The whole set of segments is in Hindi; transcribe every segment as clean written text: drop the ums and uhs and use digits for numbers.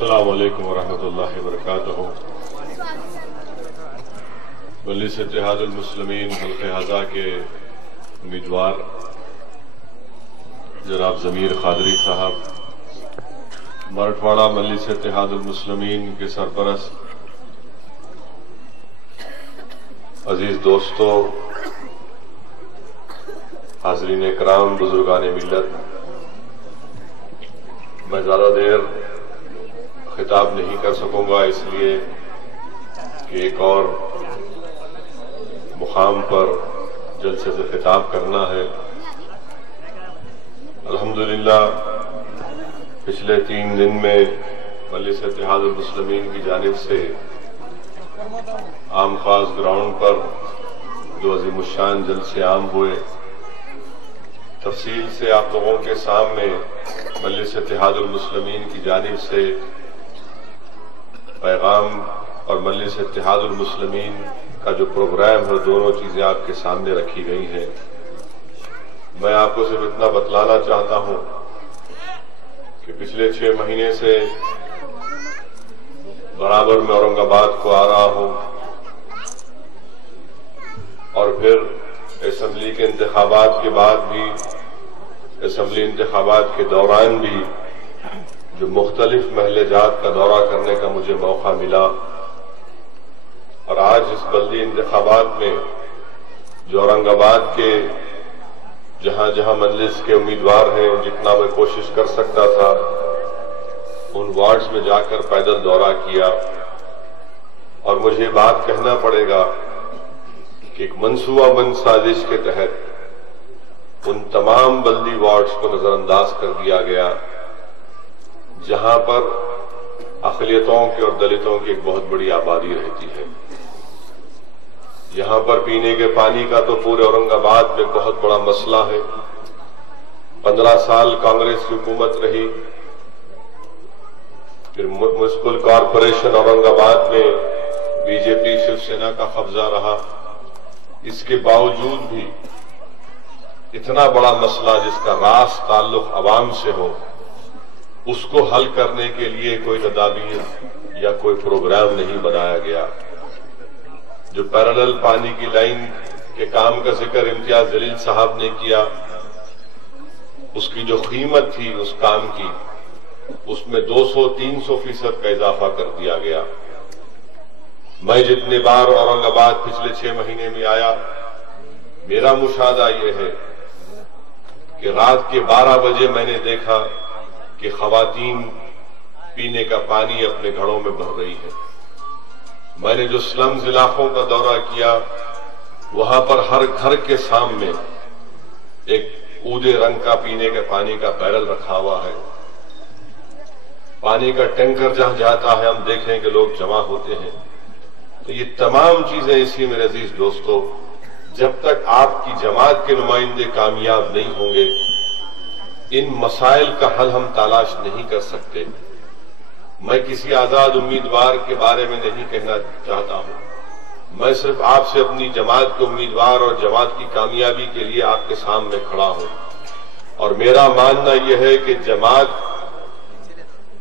अस्सलामु अलैकुम वरहमतुल्लाहि वबरकातुहू। मजलिस इत्तेहादुल मुस्लिमीन हल्के हज़ा के उम्मीदवार जनाब ज़मीर क़ादरी साहब, मराठवाड़ा मजलिस इत्तेहादुल मुस्लिमीन के सरपरस्त अजीज दोस्तों, हाज़रीन इकराम, बुजुर्गान मिल्लत, मैं ज्यादा देर खिताब नहीं कर सकूंगा, इसलिए कि एक और मुकाम पर जलसे से खिताब करना है। अल्हम्दुलिल्लाह पिछले 3 दिन में मजलिस इत्तेहादुल मुस्लिमीन की जानिब से आम खास ग्राउंड पर 2 अज़ीमुश्शान जलसे आम हुए। तफसील से आप लोगों के सामने मजलिस इत्तेहादुल मुस्लिमीन की जानिब से पैगाम और मजलिस इत्तेहादुल मुस्लिमीन का जो प्रोग्राम है, दोनों चीजें आपके सामने रखी गई हैं। मैं आपको सिर्फ इतना बतलाना चाहता हूं कि पिछले 6 महीने से बराबर मैं औरंगाबाद को आ रहा हूं और फिर असेंबली के इंतखाबात के बाद भी, असेंबली इंतखाबात के दौरान भी जो मुख्तलिफ महल्लेजात का दौरा करने का मुझे मौका मिला। और आज इस बल्दी इंतखाबात में जो औरंगाबाद के जहां जहां मजलिस के उम्मीदवार हैं, जितना मैं कोशिश कर सकता था उन वार्ड्स में जाकर पैदल दौरा किया। और मुझे बात कहना पड़ेगा कि एक मंसूबाबंद साजिश के तहत उन तमाम बल्दी वार्ड्स को नजरअंदाज कर दिया गया जहां पर अक़लियतों के और दलितों की एक बहुत बड़ी आबादी रहती है। यहां पर पीने के पानी का तो पूरे औरंगाबाद में बहुत बड़ा मसला है। 15 साल कांग्रेस की हुकूमत रही, फिर म्युनिसिपल कॉरपोरेशन औरंगाबाद में बीजेपी शिवसेना का कब्जा रहा। इसके बावजूद भी इतना बड़ा मसला जिसका रास ताल्लुक अवाम से हो, उसको हल करने के लिए कोई तदाबीर या कोई प्रोग्राम नहीं बनाया गया। जो पैरेलल पानी की लाइन के काम का जिक्र इम्तियाज जलील साहब ने किया, उसकी जो कीमत थी उस काम की, उसमें 200-300% का इजाफा कर दिया गया। मैं जितने बार औरंगाबाद पिछले 6 महीने में आया, मेरा मुशाहदा यह है कि रात के 12 बजे मैंने देखा कि खवातीन पीने का पानी अपने घरों में भर रही है। मैंने जो स्लम्स इलाकों का दौरा किया, वहां पर हर घर के सामने एक ऊदे रंग का पीने के पानी का बैरल रखा हुआ है। पानी का टैंकर जहां जाता है, हम देखें कि लोग जमा होते हैं। तो ये तमाम चीजें इसी मेरे अजीज दोस्तों, जब तक आपकी जमात के नुमाइंदे कामयाब नहीं होंगे, इन मसाइल का हल हम तलाश नहीं कर सकते। मैं किसी आजाद उम्मीदवार के बारे में नहीं कहना चाहता हूं। मैं सिर्फ आपसे अपनी जमात के उम्मीदवार और जमात की कामयाबी के लिए आपके सामने खड़ा हूं। और मेरा मानना यह है कि जमात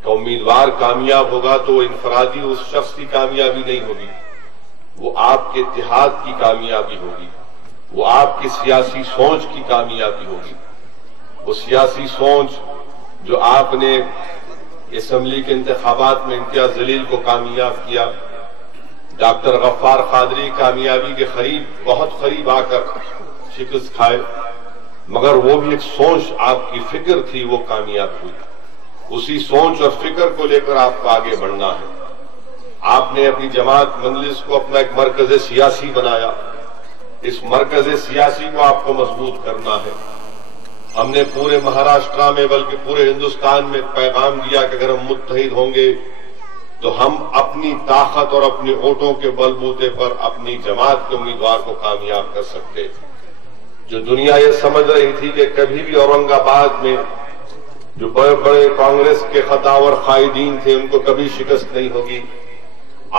का उम्मीदवार कामयाब होगा तो वो इनफरादी उस शख्स की कामयाबी नहीं होगी, वो आपके इत्तेहाद की कामयाबी होगी, वो आपकी सियासी सोच की कामयाबी होगी। वो सियासी सोच जो आपने असेंबली के इंतखाबात में इम्तियाज जलील को कामयाब किया, डॉक्टर गफ्फार कादरी कामयाबी के करीब, बहुत करीब आकर शिकस्त खाए, मगर वो भी एक सोच आपकी फिक्र थी, वो कामयाब हुई। उसी सोच और फिक्र को लेकर आपको आगे बढ़ना है। आपने अपनी जमात मजलिस को अपना एक मरकज सियासी बनाया। इस मरकज सियासी को आपको मजबूत करना है। हमने पूरे महाराष्ट्र में बल्कि पूरे हिंदुस्तान में पैगाम दिया कि अगर हम मुत्तहिद होंगे तो हम अपनी ताकत और अपने वोटों के बलबूते पर अपनी जमात के उम्मीदवार को कामयाब कर सकते। जो दुनिया ये समझ रही थी कि कभी भी औरंगाबाद में जो बड़े बड़े कांग्रेस के खतावर कायदीन थे उनको कभी शिकस्त नहीं होगी,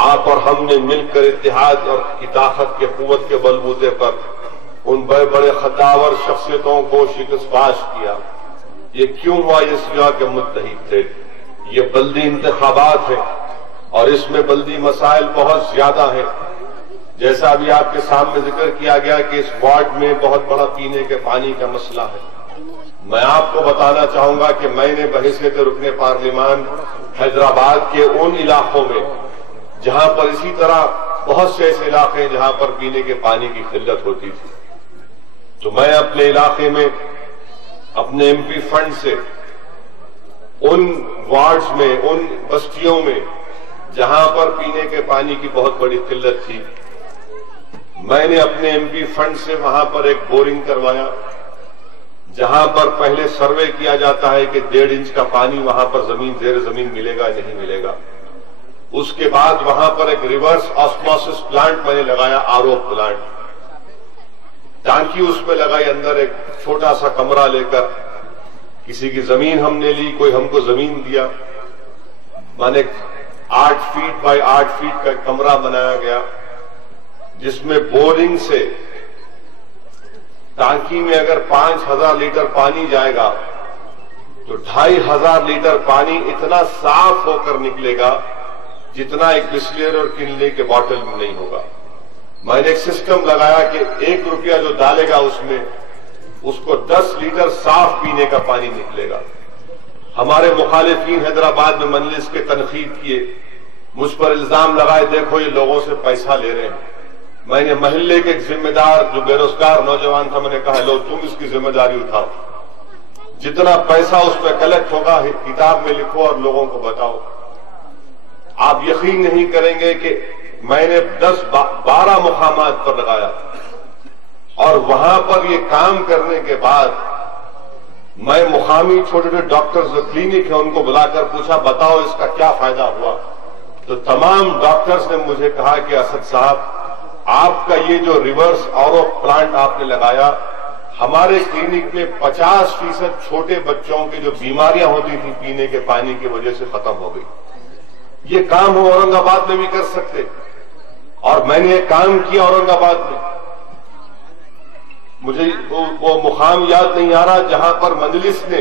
आप और हमने मिलकर इत्तेहाद और की ताकत के कुव्वत के बलबूते पर उन बड़े बड़े खतावर शख्सियतों को शिकस्त किया। ये क्यों हुआ? इसलिए कि मुत्तहिद थे। ये बल्दी इंतखाबात है और इसमें बल्दी मसाइल बहुत ज्यादा है। जैसा अभी आपके सामने जिक्र किया गया कि इस वार्ड में बहुत बड़ा पीने के पानी का मसला है। मैं आपको बताना चाहूंगा कि मैंने बहैसियत रुकने पार्लिमान हैदराबाद के उन इलाकों में जहां पर इसी तरह बहुत से ऐसे इलाके हैं जहां पर पीने के पानी की किल्लत होती थी, तो मैं अपने इलाके में अपने एमपी फंड से उन वार्ड्स में, उन बस्तियों में जहां पर पीने के पानी की बहुत बड़ी किल्लत थी, मैंने अपने एमपी फंड से वहां पर एक बोरिंग करवाया, जहां पर पहले सर्वे किया जाता है कि 1.5 इंच का पानी वहां पर जमीन जेर जमीन मिलेगा नहीं मिलेगा। उसके बाद वहां पर एक रिवर्स ऑस्मोसिस प्लांट मैंने लगाया, आरओ प्लांट, टांकी उस पर लगाई, अंदर एक छोटा सा कमरा लेकर किसी की जमीन हमने ली, कोई हमको जमीन दिया, माने 8 फीट बाय 8 फीट का कमरा बनाया गया, जिसमें बोरिंग से टांकी में अगर 5000 लीटर पानी जाएगा तो 2500 लीटर पानी इतना साफ होकर निकलेगा जितना एक बिस्लेरी और किनले के बॉटल में नहीं होगा। मैंने एक सिस्टम लगाया कि 1 रुपया जो डालेगा उसमें, उसको 10 लीटर साफ पीने का पानी निकलेगा। हमारे मुखालिफिन हैदराबाद में मजलिस के तनकीद किए, मुझ पर इल्जाम लगाए, देखो ये लोगों से पैसा ले रहे हैं। मैंने महल्ले के जिम्मेदार जो बेरोजगार नौजवान था, मैंने कहा लो तुम इसकी जिम्मेदारी उठाओ, जितना पैसा उसमें कलेक्ट होगा किताब में लिखो और लोगों को बताओ। आप यकीन नहीं करेंगे कि मैंने 10-12 मुकामात पर लगाया और वहां पर ये काम करने के बाद मैं मुकामी छोटे छोटे डॉक्टर्स जो क्लिनिक है उनको बुलाकर पूछा, बताओ इसका क्या फायदा हुआ। तो तमाम डॉक्टर्स ने मुझे कहा कि असद साहब, आपका ये जो रिवर्स आरओ प्लांट आपने लगाया, हमारे क्लिनिक में 50% छोटे बच्चों की जो बीमारियां होती थी पीने के पानी की वजह से खत्म हो गई। ये काम हम औरंगाबाद में भी कर सकते और मैंने एक काम किया औरंगाबाद में। मुझे वो मुकाम याद नहीं आ रहा जहां पर मजलिस ने,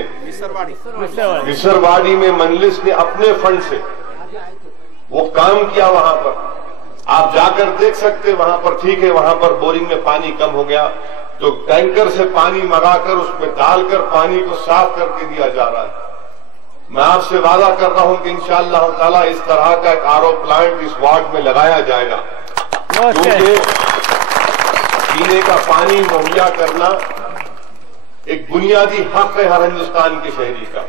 विसरवाड़ी में मजलिस ने अपने फंड से वो काम किया। वहां पर आप जाकर देख सकते, वहां पर ठीक है, वहां पर बोरिंग में पानी कम हो गया तो टैंकर से पानी मंगाकर उसमें डालकर पानी को साफ करके दिया जा रहा है। मैं आपसे वादा कर रहा हूं कि इंशाअल्लाह ताला इस तरह का एक आरओ प्लांट इस वार्ड में लगाया जाएगा, क्योंकि पीने का पानी मुहैया करना एक बुनियादी हक है हर हिंदुस्तान के शहरी का।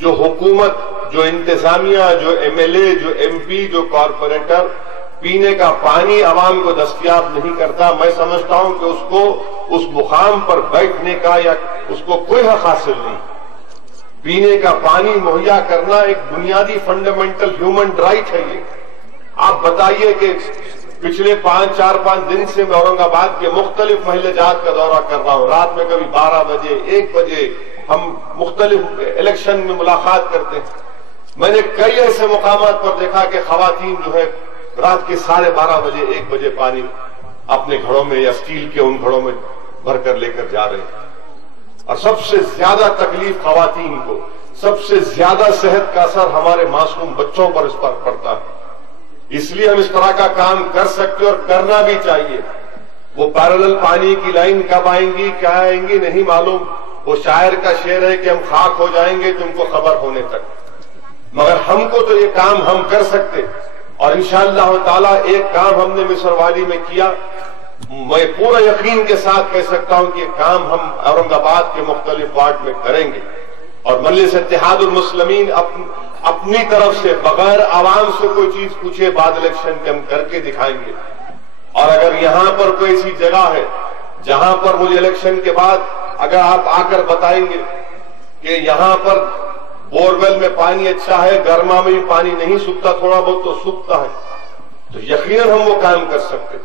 जो हुकूमत, जो इंतजामिया, जो एमएलए, जो एमपी, जो कॉरपोरेटर पीने का पानी आवाम को दस्तयाब नहीं करता, मैं समझता हूं कि उसको उस मुकाम पर बैठने का या उसको कोई हक हासिल नहीं। पीने का पानी मुहैया करना एक बुनियादी फंडामेंटल ह्यूमन राइट है। ये आप बताइए कि पिछले 4-5 दिन से मैं औरंगाबाद के मुख्तलिफ महल्ले जात का दौरा कर रहा हूं। रात में कभी 12 बजे, 1 बजे हम मुख्तलिफ इलेक्शन में मुलाकात करते हैं। मैंने कई ऐसे मुकामात पर देखा कि खवातीन जो है रात के 12:30 बजे, 1 बजे पानी अपने घड़ों में या स्टील के उन घड़ों में भरकर लेकर जा रहे हैं। और सबसे ज्यादा तकलीफ खवातीन को, सबसे ज्यादा सेहत का असर हमारे मासूम बच्चों पर इस पर पड़ता है। इसलिए हम इस तरह का काम कर सकते और करना भी चाहिए। वो पैरेलल पानी की लाइन कब आएंगी, क्या आएंगी नहीं मालूम। वो शायर का शेर है कि हम खाक हो जाएंगे तुमको खबर होने तक, मगर हमको तो ये काम हम कर सकते। और इंशाअल्लाह ताला एक काम हमने मिसरवाड़ी में किया, मैं पूरा यकीन के साथ कह सकता हूं कि ये काम हम औरंगाबाद के मुख्तलिफ वार्ड में करेंगे। और मजलिस इत्तेहादुल मुस्लिमीन अपनी तरफ से बगैर आवाम से कोई चीज पूछे बाद इलेक्शन के हम करके दिखाएंगे। और अगर यहां पर कोई ऐसी जगह है जहां पर मुझे इलेक्शन के बाद अगर आप आकर बताएंगे कि यहां पर बोरवेल में पानी अच्छा है, गर्मा में भी पानी नहीं सूखता, थोड़ा बहुत तो सूखता है, तो यकीनन हम वो काम कर सकते।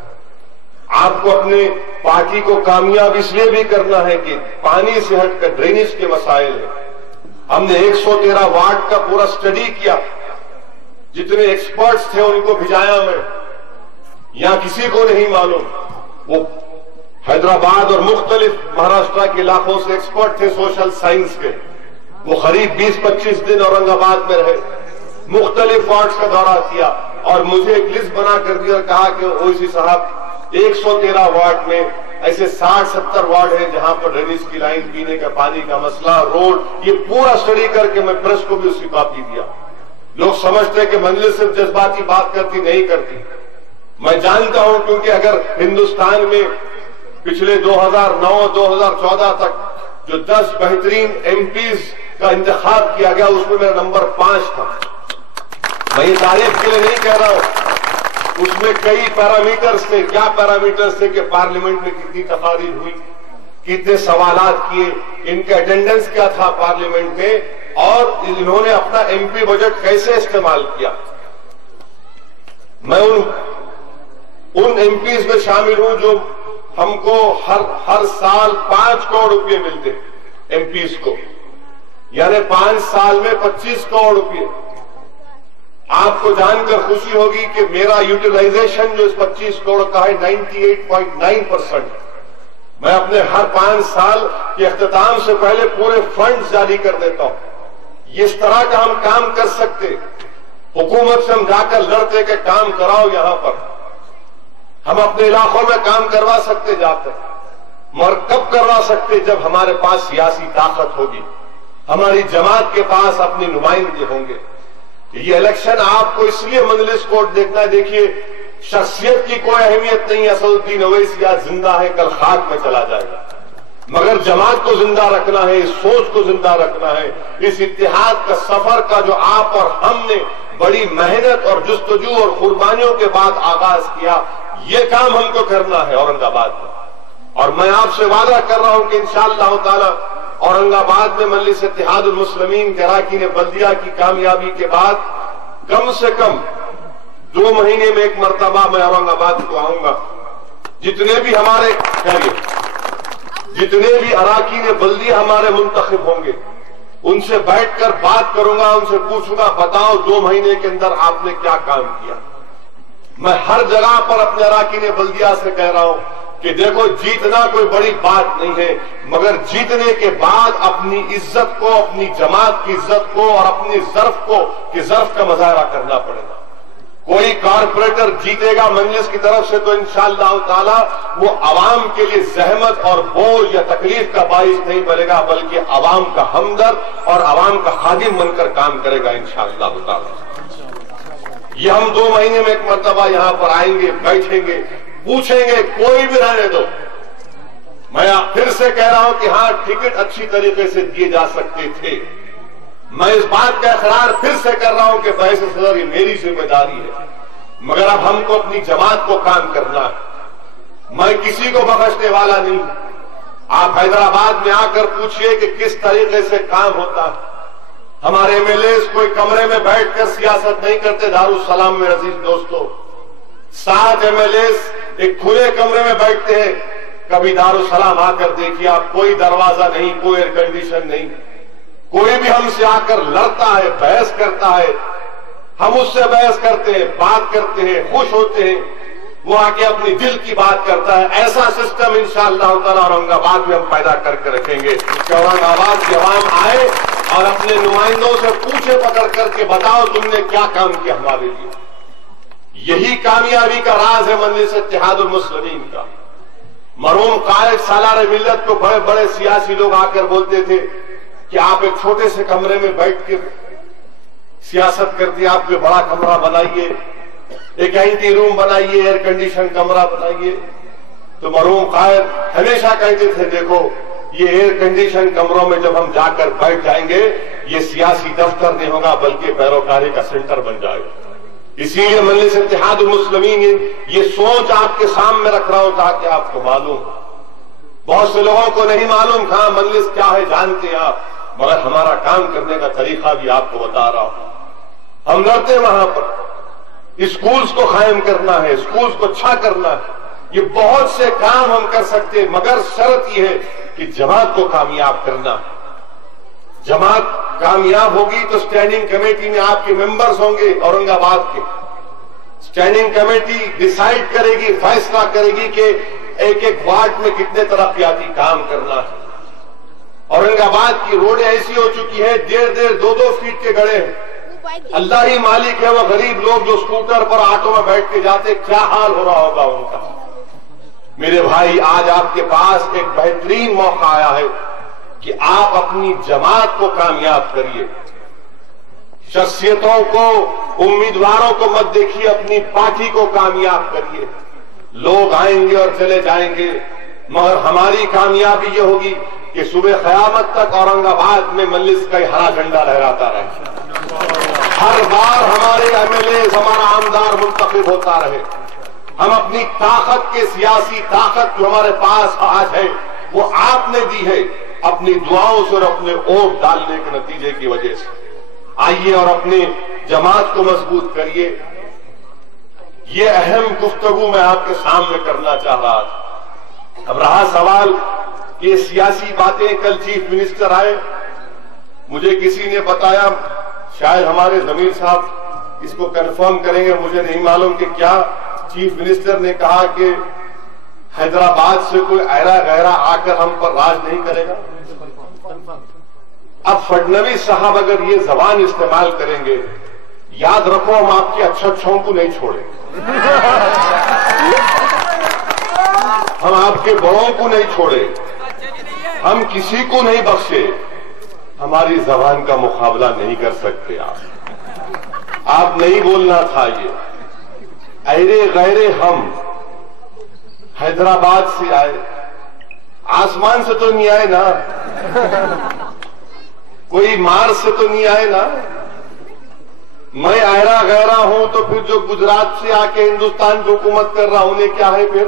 आपको अपने पार्टी को कामयाब इसलिए भी करना है कि पानी से हटकर ड्रेनेज के मसाइल है। हमने 113 वार्ड का पूरा स्टडी किया, जितने एक्सपर्ट्स थे उनको भिजाया मैं, यहां किसी को नहीं मालूम। वो हैदराबाद और मुख्तलिफ महाराष्ट्र के इलाकों से एक्सपर्ट थे सोशल साइंस के, वो करीब 20-25 दिन औरंगाबाद में रहे, मुख्तलिफ वार्ड्स का दौरा किया और मुझे एक लिस्ट बना कर दी और कहा कि ओवैसी साहब 113 वार्ड में ऐसे 60-70 वार्ड है जहां पर ड्रेनेज की लाइन, पीने का पानी का मसला, रोड, ये पूरा स्टडी करके मैं प्रेस को भी उसकी कॉपी दिया। लोग समझते हैं कि मजलिस सिर्फ जज्बाती बात करती, नहीं करती। मैं जानता हूं क्योंकि अगर हिंदुस्तान में पिछले 2009-2014 तक जो 10 बेहतरीन एमपीज का इंतखाब किया गया उसमें मेरा नंबर 5 था। मैं ये तारीफ के लिए नहीं कह रहा हूं, उसमें कई पैरामीटर्स थे। क्या पैरामीटर्स थे कि पार्लियामेंट में कितनी तकारीर हुई, कितने सवालात किए, इनका अटेंडेंस क्या था पार्लियामेंट में और इन्होंने अपना एमपी बजट कैसे इस्तेमाल किया। मैं उन एमपीज में शामिल हूं जो हमको हर साल 5 करोड़ रुपए मिलते एमपीज को, यानी 5 साल में 25 करोड़ रुपए। आपको जानकर खुशी होगी कि मेरा यूटिलाइजेशन जो इस 25 करोड़ का है 98.9%। मैं अपने हर 5 साल के अख्तिताम से पहले पूरे फंड जारी कर देता हूं। इस तरह का हम काम कर सकते, हुकूमत से हम जाकर लड़ते कि काम कराओ, यहां पर हम अपने इलाकों में काम करवा सकते जाकर, मगर कब करवा सकते जब हमारे पास सियासी ताकत होगी, हमारी जमात के पास अपने नुमाइंदे होंगे। ये इलेक्शन आपको इसलिए मजलिस कोर्ट देखना है। देखिए, शख्सियत की कोई अहमियत नहीं है। असदुद्दीन ओवैसी आज जिंदा है, कल खाक में चला जाएगा, मगर जमात को जिंदा रखना है, इस सोच को जिंदा रखना है। इस इत्तेहाद का सफर का जो आप और हमने बड़ी मेहनत और जुस्तजू और कुर्बानियों के बाद आगाज किया, ये काम हमको करना है औरंगाबाद में। और मैं आपसे वादा कर रहा हूं कि इंशाअल्लाह ताला औरंगाबाद में मजलिस इत्तेहादुल मुस्लिमीन के अरकान बल्दिया की कामयाबी के बाद कम से कम 2 महीने में एक मरतबा मैं औरंगाबाद को आऊंगा। जितने भी हमारे जितने भी अरकान बल्दिया हमारे मुंतखब होंगे, उनसे बैठकर बात करूंगा, उनसे पूछूंगा बताओ 2 महीने के अंदर आपने क्या काम किया। मैं हर जगह पर अपने अरकान बल्दिया से कह रहा हूं कि देखो, जीतना कोई बड़ी बात नहीं है, मगर जीतने के बाद अपनी इज्जत को, अपनी जमात की इज्जत को और अपनी ज़र्फ का मुजाहरा करना पड़ेगा। कोई कारपोरेटर जीतेगा मजलिस की तरफ से तो इंशाअल्लाह ताला वो आवाम के लिए जहमत और बोझ या तकलीफ का बाइस नहीं बनेगा, बल्कि आवाम का हमदर्द और आवाम का खादिम बनकर काम करेगा इंशाअल्लाह ताला। ये हम 2 महीने में एक मरतबा यहां पर आएंगे, बैठेंगे, पूछेंगे, कोई भी रहने दो। मैं फिर से कह रहा हूं कि हां, टिकट अच्छी तरीके से दिए जा सकते थे। मैं इस बात का इकरार फिर से कर रहा हूं कि बहस सदर ये मेरी जिम्मेदारी है, मगर अब हमको अपनी जमात को काम करना है। मैं किसी को बख्शने वाला नहीं। आप हैदराबाद में आकर पूछिए कि किस तरीके से काम होता है। हमारे एमएलए कोई कमरे में बैठकर सियासत नहीं करते। दारुस्सलाम में अजीज दोस्तों, 7 एमएलए एक खुले कमरे में बैठते हैं। कभी दारुस्सलाम आकर देखिए आप, कोई दरवाजा नहीं, कोई एयर कंडीशन नहीं। कोई भी हमसे आकर लड़ता है, बहस करता है, हम उससे बहस करते हैं, बात करते हैं, खुश होते हैं, वो आके अपनी दिल की बात करता है। ऐसा सिस्टम इंशाअल्लाह ताला औरंगाबाद में हम पैदा करके रखेंगे कि औरंगाबाद की आवाम आए और अपने नुमाइंदों से पूछे पकड़ करके बताओ तुमने क्या काम किया हमारे लिए। यही कामयाबी का राज है मजलिस इत्तेहादुल मुस्लिमीन का। मरहूम कायद सालार मिल्लत को बड़े बड़े सियासी लोग आकर बोलते थे कि आप एक छोटे से कमरे में बैठ के सियासत करती, आप कोई बड़ा कमरा बनाइए, एक एंटी रूम बनाइए, एयर कंडीशन कमरा बनाइए। तो मरहूम कायद हमेशा कहते थे देखो, ये एयर कंडीशन कमरों में जब हम जाकर बैठ जाएंगे, ये सियासी दफ्तर नहीं होगा बल्कि पैरोकारी का सेंटर बन जाएगा। इसीलिए मजलिस इत्तेहादुल मुस्लिमीन ये सोच आपके सामने रख रहा हूं ताकि आपको मालूम हो। बहुत से लोगों को नहीं मालूम कहां मजलिस क्या है, जानते हैं आप, मगर हमारा काम करने का तरीका भी आपको बता रहा हूं। हम लड़ते हैं वहां पर, स्कूल्स को कायम करना है, स्कूल्स को अच्छा करना है, ये बहुत से काम हम कर सकते हैं, मगर शर्त यह है कि जमात को कामयाब करना है। जमात कामयाब होगी तो स्टैंडिंग कमेटी में आपके मेंबर्स होंगे औरंगाबाद के। स्टैंडिंग कमेटी डिसाइड करेगी, फैसला करेगी कि एक एक वार्ड में कितने तरक्याती काम करना है। औरंगाबाद की रोडें ऐसी हो चुकी है, 1.5 2 फीट के गड्ढे हैं। अल्लाह ही मालिक है, वो गरीब लोग जो स्कूटर पर ऑटो में बैठ के जाते, क्या हाल हो रहा होगा उनका। मेरे भाई, आज आपके पास एक बेहतरीन मौका आया है कि आप अपनी जमात को कामयाब करिए। शख्सियतों को, उम्मीदवारों को मत देखिए, अपनी पार्टी को कामयाब करिए। लोग आएंगे और चले जाएंगे, मगर हमारी कामयाबी ये होगी कि सुबह क़यामत तक औरंगाबाद में मजलिस का हरा झंडा लहराता रहे। हर बार हमारे एमएलए, हमारा आमदार मुंतखब होता रहे। हम अपनी ताकत के, सियासी ताकत जो हमारे पास आज है, वो आपने दी है अपनी दुआओं से और अपने वोट डालने के नतीजे की वजह से। आइए और अपनी जमात को मजबूत करिए। ये अहम गुफ्तगू मैं आपके सामने करना चाह रहा था। अब रहा सवाल, ये सियासी बातें, कल चीफ मिनिस्टर आए, मुझे किसी ने बताया, शायद हमारे जमीर साहब इसको कंफर्म करेंगे, मुझे नहीं मालूम कि क्या चीफ मिनिस्टर ने कहा कि हैदराबाद से कोई ऐरा गैरा आकर हम पर राज नहीं करेगा। अब फडणवीस साहब अगर ये जबान इस्तेमाल करेंगे, याद रखो हम आपके अच्छों को नहीं छोड़ेंगे, हम आपके बड़ों को नहीं छोड़े, हम किसी को नहीं बख्शे। हमारी जबान का मुकाबला नहीं कर सकते आप नहीं बोलना था ये। ऐरे गैरे हम हैदराबाद से आए, आसमान से तो नहीं आए ना, कोई मार्स से तो नहीं आए ना। मैं ऐरा गैरा हूं तो फिर जो गुजरात से आके हिंदुस्तान की हुकूमत कर रहा उन्हें क्या है फिर?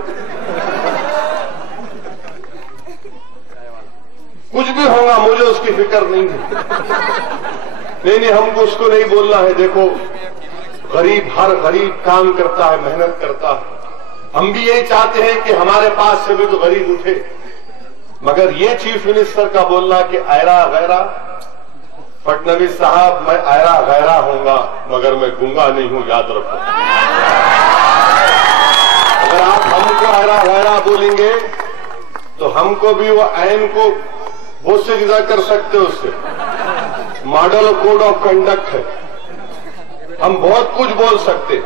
कुछ भी होगा, मुझे उसकी फिक्र नहीं है। नहीं, हमको उसको नहीं बोलना है। देखो, गरीब, हर गरीब काम करता है, मेहनत करता है। हम भी यही चाहते हैं कि हमारे पास से भी तो गरीब उठे, मगर ये चीफ मिनिस्टर का बोलना कि ऐरा गैरा, फडणवीस साहब मैं ऐरा गैरा होऊंगा मगर मैं गूंगा नहीं हूं, याद रखो। अगर आप हमको ऐरा गैरा बोलेंगे तो हमको भी वो ऐन को बहुत से जुदा कर सकते हो। उससे मॉडल कोड ऑफ कंडक्ट है, हम बहुत कुछ बोल सकते,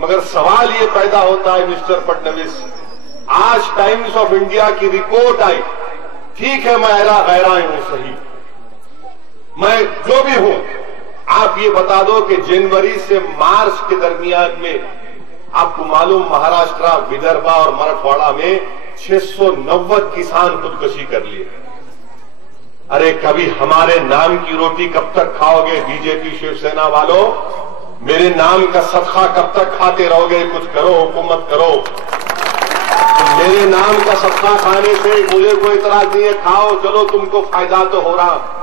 मगर सवाल ये पैदा होता है मिस्टर फडणवीस, आज टाइम्स ऑफ इंडिया की रिपोर्ट आई, ठीक है मैं ऐरा गैरा हूं, सही, मैं जो भी हूं, आप ये बता दो कि जनवरी से मार्च के दरमियान में आपको मालूम महाराष्ट्र, विदर्भा और मराठवाड़ा में 690 किसान खुदकुशी कर लिए। अरे कभी हमारे नाम की रोटी कब तक खाओगे बीजेपी शिवसेना वालों? मेरे नाम का सदका कब तक खाते रहोगे? कुछ करो, हुकूमत करो। मेरे नाम का सदका खाने से मुझे कोई इतराज नहीं है, खाओ, चलो तुमको फायदा तो हो रहा।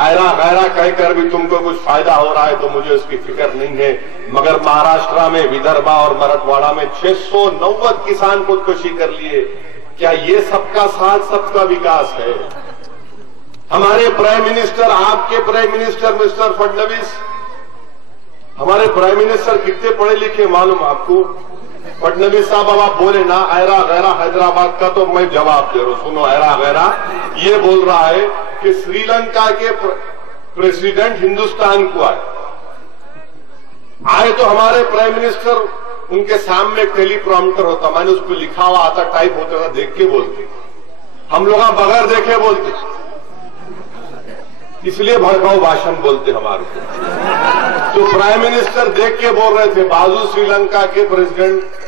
ऐरा गैरा कहकर भी तुमको कुछ फायदा हो रहा है तो मुझे उसकी फिक्र नहीं है, मगर महाराष्ट्र में, विदर्भा और मराठवाड़ा में 690 किसान खुदकुशी कर लिए। क्या ये सबका साथ, सबका विकास है? हमारे प्राइम मिनिस्टर, आपके प्राइम मिनिस्टर मिस्टर फडणवीस, हमारे प्राइम मिनिस्टर कितने पढ़े लिखे मालूम आपको? फडणवीस साहब अब आप बोले ना ऐरा गैरा हैदराबाद का, तो मैं जवाब दे रहा हूं, सुनो। ऐरा गैरा ये बोल रहा है कि श्रीलंका के प्रेसिडेंट हिंदुस्तान को आए तो हमारे प्राइम मिनिस्टर, उनके सामने एक टेलीप्रॉम्प्टर होता, मैंने उसको लिखा हुआ आता, टाइप होता था, देख के बोलते। हम लोग बगैर देखे बोलते, इसलिए भड़काऊ भाषण बोलते हमारे को। तो प्राइम मिनिस्टर देख के बोल रहे थे, बाजू श्रीलंका के प्रेसिडेंट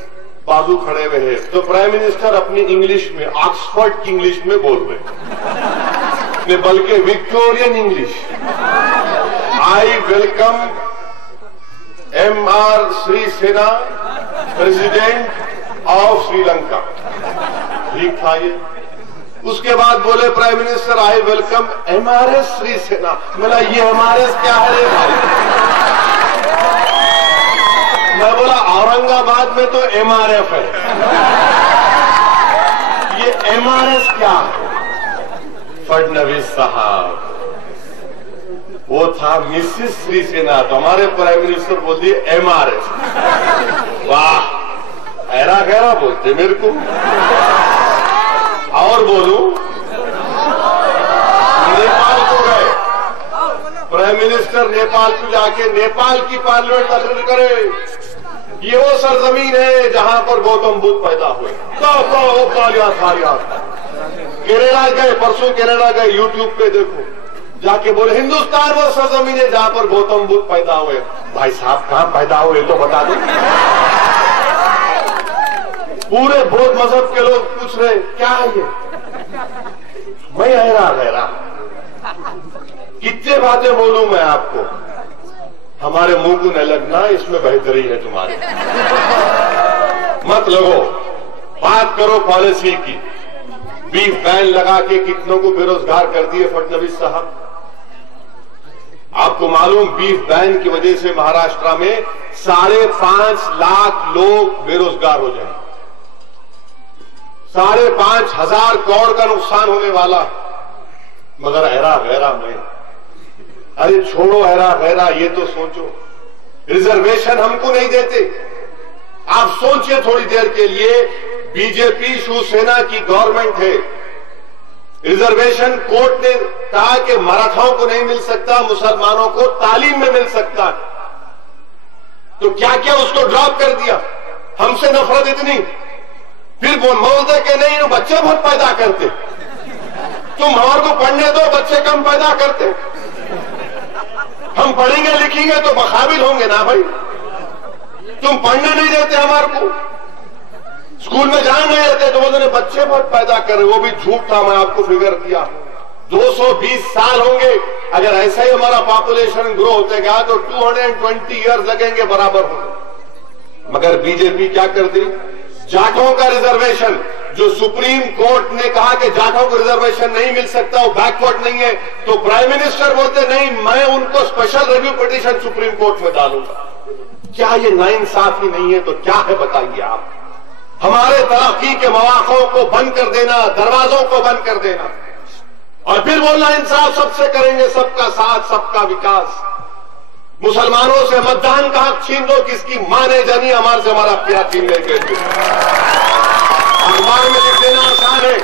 बाजू खड़े हुए हैं, तो प्राइम मिनिस्टर अपनी इंग्लिश में, ऑक्सफोर्ड की इंग्लिश में बोल रहे, बल्कि Victorian English. I welcome MR Shri सेना, प्रेसिडेंट ऑफ श्रीलंका, ठीक था ये। उसके बाद बोले prime minister, I welcome MRS Shri सेना। बोला ये MRS क्या है भाई? मैं बोला औरंगाबाद में तो MRF है, ये MRS क्या है? फडणवीस साहब, वो था मिसिस श्री सेना, तो हमारे प्राइम मिनिस्टर बोल दिए MRS। वाह, ऐरा गैरा बोलते मेरे को। और बोलूं, प्राइम मिनिस्टर नेपाल को जाके नेपाल की पार्लियामेंट तकरीर करे, ये वो सरजमीन है जहां पर गौतम बुद्ध पैदा हुए। वो केरला गए, परसों केरला गए, यूट्यूब पे देखो, जाके बोले हिंदुस्तान वो सरजमीन है जहां पर गौतम बुद्ध पैदा हुए। भाई साहब कहां पैदा हुए तो बता दो। पूरे बौद्ध मजहब के लोग पूछ रहे क्या है ये, मैं हैरान कितने बातें बोलूं मैं आपको, हमारे मुंह को न लगना, इसमें बेहतरी है तुम्हारी। मत लगो, बात करो पॉलिसी की। बीफ बैन लगा के कितनों को बेरोजगार कर दिए फडणवीस साहब। आपको मालूम बीफ बैन की वजह से महाराष्ट्र में 5.5 लाख लोग बेरोजगार हो जाएंगे। 5,500 करोड़ का नुकसान होने वाला। मगर हैरा गहरा में, अरे छोड़ो हैरा गहरा, ये तो सोचो, रिजर्वेशन हमको नहीं देते। आप सोचिए थोड़ी देर के लिए, बीजेपी शिवसेना की गवर्नमेंट है, रिजर्वेशन कोर्ट ने कहा कि मराठाओं को नहीं मिल सकता, मुसलमानों को तालीम में मिल सकता, तो क्या क्या उसको ड्रॉप कर दिया। हमसे नफरत इतनी, फिर वो बोलते कि नहीं वो बच्चे बहुत पैदा करते, तुम हमारे को पढ़ने दो, बच्चे कम पैदा करते, हम पढ़ेंगे लिखेंगे तो बकाबिल होंगे ना भाई। तुम पढ़ने नहीं देते हमारे को, स्कूल में जाने नहीं देते, तो बोलते बच्चे बहुत पैदा कर रहे। वो भी झूठ था, मैं आपको फिगर दिया। 220 साल होंगे अगर ऐसा ही हमारा पॉपुलेशन ग्रो होते गया तो 220 ईयर्स लगेंगे बराबर होने। मगर बीजेपी क्या कर दी, जाटों का रिजर्वेशन, जो सुप्रीम कोर्ट ने कहा कि जाटों को रिजर्वेशन नहीं मिल सकता, वो बैकवर्ड नहीं है, तो प्राइम मिनिस्टर बोलते नहीं, मैं उनको special review petition supreme court में डालूंगा। क्या ये नाइंसाफी नहीं है तो क्या है बताइए आप। हमारे तरक्की के मौकों को बंद कर देना, दरवाजों को बंद कर देना, और फिर बोलना इंसाफ सबसे करेंगे, सबका साथ सबका विकास। मुसलमानों से मतदान का हक छीन दो, किसकी मां ने जानी हमारे से हमारा प्यार छीन लेंगे। अखबार में लिख देना आसान है,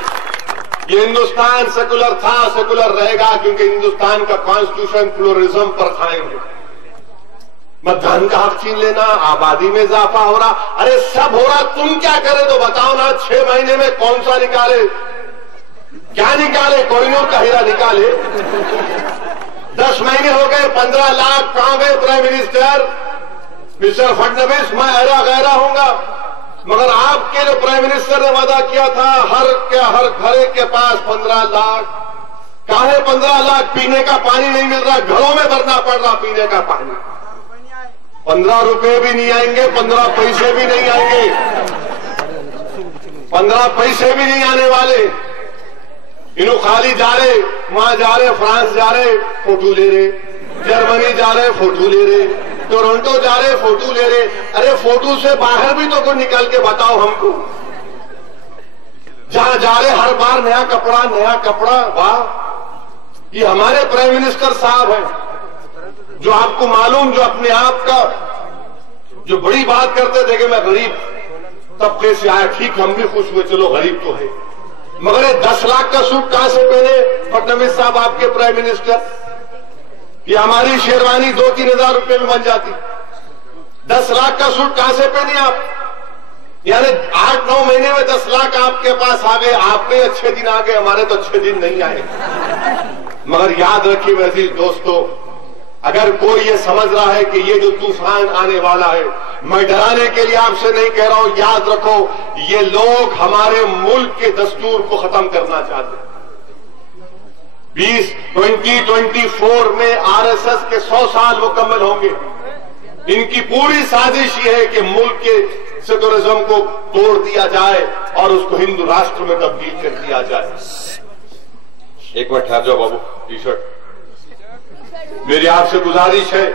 ये हिंदुस्तान सेकुलर था, सेकुलर रहेगा, क्योंकि हिंदुस्तान का कॉन्स्टिट्यूशन प्लुरलिज्म पर कायम है। मतदान का हक छीन लेना, आबादी में इजाफा हो रहा, अरे सब हो रहा, तुम क्या करे तो बताओ ना। 6 महीने में कौन सा निकाले, क्या निकाले, कोहिनूर का हीरा निकाले। 10 महीने हो गए, 15 लाख कहां गए प्राइम मिनिस्टर मिस्टर फडणवीस। मैं हैरा गहरा होऊंगा, मगर आपके जो प्राइम मिनिस्टर ने वादा किया था हर घर के पास 15 लाख, काहे 15 लाख, पीने का पानी नहीं मिल रहा, घरों में भरना पड़ रहा पीने का पानी। 15 रुपए भी नहीं आएंगे, 15 पैसे भी नहीं आएंगे, 15 पैसे भी नहीं आने वाले। इन्हों खाली जा रहे, वहां जा रहे, फ्रांस जा रहे, फोटो ले रहे, जर्मनी जा रहे, फोटो ले रहे, टोरंटो जा रहे, फोटो ले रहे। अरे फोटो से बाहर भी तो कोई निकल के बताओ हमको। जहां जा रहे हर बार नया कपड़ा, वाह। ये हमारे प्राइम मिनिस्टर साहब हैं, जो आपको मालूम, जो अपने आप का जो बड़ी बात करते थे कि मैं गरीब तबके से आया, ठीक हम भी खुश हुए, चलो गरीब तो है। मगर ये 10 लाख का सूट कहां से पहने फडणवीस साहब आपके प्राइम मिनिस्टर। ये हमारी शेरवानी 2-3 हजार रुपए में बन जाती। 10 लाख का सूट कहां से पहने आप, यानी 8-9 महीने में 10 लाख आपके पास आ गए। आपके अच्छे दिन आ गए, हमारे तो अच्छे दिन नहीं आए। मगर याद रखिए मेरे दोस्तों, अगर कोई ये समझ रहा है कि ये जो तूफान आने वाला है, मैं डराने के लिए आपसे नहीं कह रहा हूं, याद रखो ये लोग हमारे मुल्क के दस्तूर को खत्म करना चाहते हैं। 2024 में आरएसएस के 100 साल मुकम्मल होंगे। इनकी पूरी साजिश ये है कि मुल्क के सेकुलरिज्म को तोड़ दिया जाए और उसको हिंदू राष्ट्र में तब्दील कर दिया जाए। एक मिनट ठहर जाओ बाबू, टी-शर्ट। मेरी आपसे गुजारिश है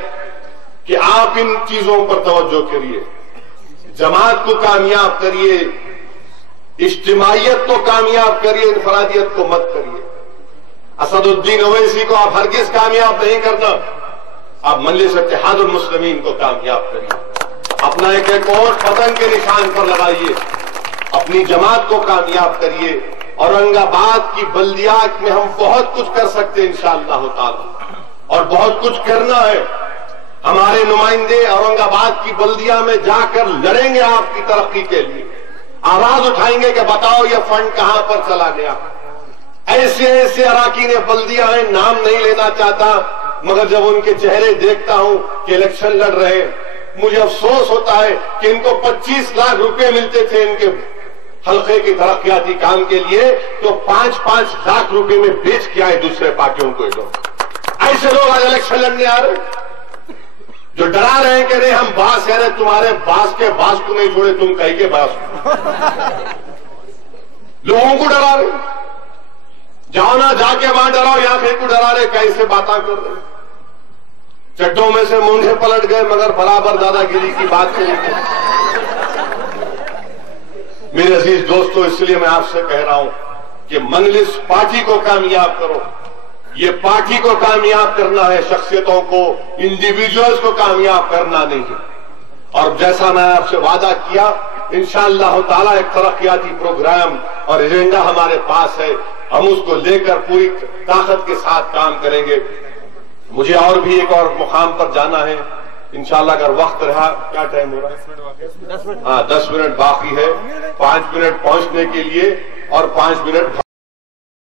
कि आप इन चीजों पर तवज्जो करिए, जमात को कामयाब करिए, इज्तिमाइयत को कामयाब करिए, इनफरादियत को मत करिए। असदुद्दीन ओवैसी को आप हरगिज कामयाब नहीं करना, आप मजलिस इत्तेहादुल मुस्लिमीन को कामयाब करिए। अपना एक और पतंग के निशान पर लगाइए, अपनी जमात को कामयाब करिए। औरंगाबाद की बल्दियात में हम बहुत कुछ कर सकते हैं इंशाअल्लाह ताला। और बहुत कुछ करना है। हमारे नुमाइंदे औरंगाबाद की बल्दिया में जाकर लड़ेंगे आपकी तरक्की के लिए, आवाज उठाएंगे कि बताओ ये फंड कहां पर चला गया। ऐसे ऐसे अराकीन बल्दिया हैं, नाम नहीं लेना चाहता, मगर जब उनके चेहरे देखता हूं कि इलेक्शन लड़ रहे हैं, मुझे अफसोस होता है कि इनको 25 लाख रुपए मिलते थे इनके हल्के की तरक्याती काम के लिए, तो 5-5 लाख रुपए में बेच के आए दूसरे पार्टियों को। लोग ऐसे लोग आज इलेक्शन लड़ने आ रहे, जो डरा रहे हैं कि नहीं हम बास यानी तुम्हारे बास के बास को नहीं छोड़े, तुम कहीं के बास लोगों को डरा रहे। जाओ ना, जाके वहां डराओ, यहां फिर को डरा रहे, कैसे बातें कर रहे। चड्डों में से मूंढे पलट गए, मगर बराबर दादागिरी की बात करेंगे। मेरे अजीज दोस्तों, इसलिए मैं आपसे कह रहा हूं कि मंजलिस पार्टी को कामयाब करो। ये पार्टी को कामयाब करना है, शख्सियतों को, इंडिविजुअल्स को कामयाब करना नहीं है। और जैसा मैं आपसे वादा किया, इंशाअल्लाह ताला एक तरक्याती प्रोग्राम और एजेंडा हमारे पास है, हम उसको लेकर पूरी ताकत के साथ काम करेंगे। मुझे और भी एक और मुकाम पर जाना है इंशाअल्लाह, अगर वक्त रहा। क्या टाइम हो रहा है? 10 मिनट बाकी है, 5 मिनट पहुंचने के लिए और 5 मिनट